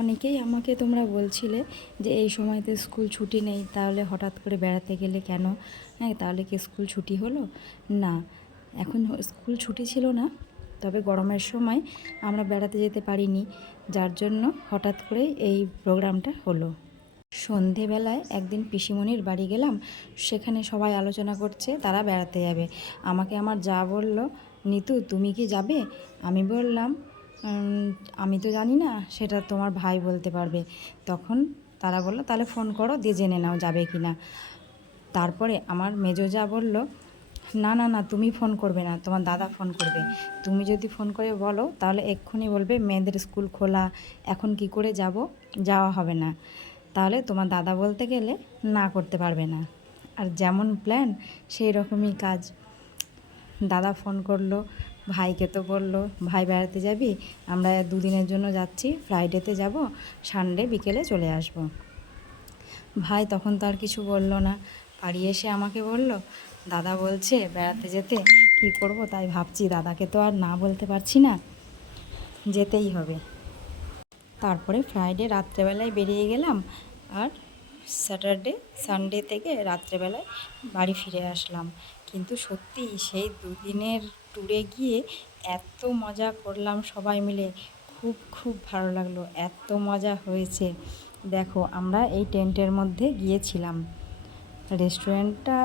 অনেকেই আমাকে তোমরা বলছিলে যে এই সময়তে স্কুল ছুটি নেই, তাহলে হঠাৎ করে বেড়াতে গেলে কেন? হ্যাঁ, তাহলে কি স্কুল ছুটি হলো? না, এখন স্কুল ছুটি ছিল না, তবে গরমের সময় আমরা বেড়াতে যেতে পারিনি, যার জন্য হঠাৎ করে এই প্রোগ্রামটা হলো। সন্ধেবেলায় একদিন পিসিমণির বাড়ি গেলাম, সেখানে সবাই আলোচনা করছে তারা বেড়াতে যাবে। আমাকে আমার যা বলল, নিতু তুমি কি যাবে? আমি বললাম আমি তো জানি না, সেটা তোমার ভাই বলতে পারবে। তখন তারা বলল তাহলে ফোন করো, দিয়ে জেনে নাও যাবে কি না। তারপরে আমার মেজো যা বলল, না না না, তুমি ফোন করবে না, তোমার দাদা ফোন করবে। তুমি যদি ফোন করে বলো তাহলে এক্ষুনি বলবে মেয়েদের স্কুল খোলা, এখন কি করে যাব, যাওয়া হবে না। তাহলে তোমার দাদা বলতে গেলে না করতে পারবে না। আর যেমন প্ল্যান সেই রকমই কাজ। দাদা ফোন করলো, ভাইকে তো বললো ভাই বেড়াতে যাবি? আমরা 2 দিনের জন্য যাচ্ছি, ফ্রাইডেতে যাব, সানডে বিকেলে চলে আসব। ভাই তখন তো আর কিছু বলল না, বাড়ি এসে আমাকে বলল দাদা বলছে বেড়াতে যেতে, কি করব তাই ভাবছি, দাদাকে তো আর না বলতে পারছি না, যেতেই হবে। তারপরে ফ্রাইডে রাত্রেবেলায় বেরিয়ে গেলাম, আর স্যাটারডে সানডে থেকে রাত্রেবেলায় বাড়ি ফিরে আসলাম। কিন্তু সত্যি সেই 2 দিনের ট্যুরে গিয়ে এত মজা করলাম সবাই মিলে, খুব খুব ভালো লাগলো, এত মজা হয়েছে। দেখো, আমরা এই টেন্টের মধ্যে গিয়েছিলাম, রেস্টুরেন্টটা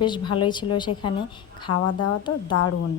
বেশ ভালোই ছিল, সেখানে খাওয়া দাওয়া তো দারুণ।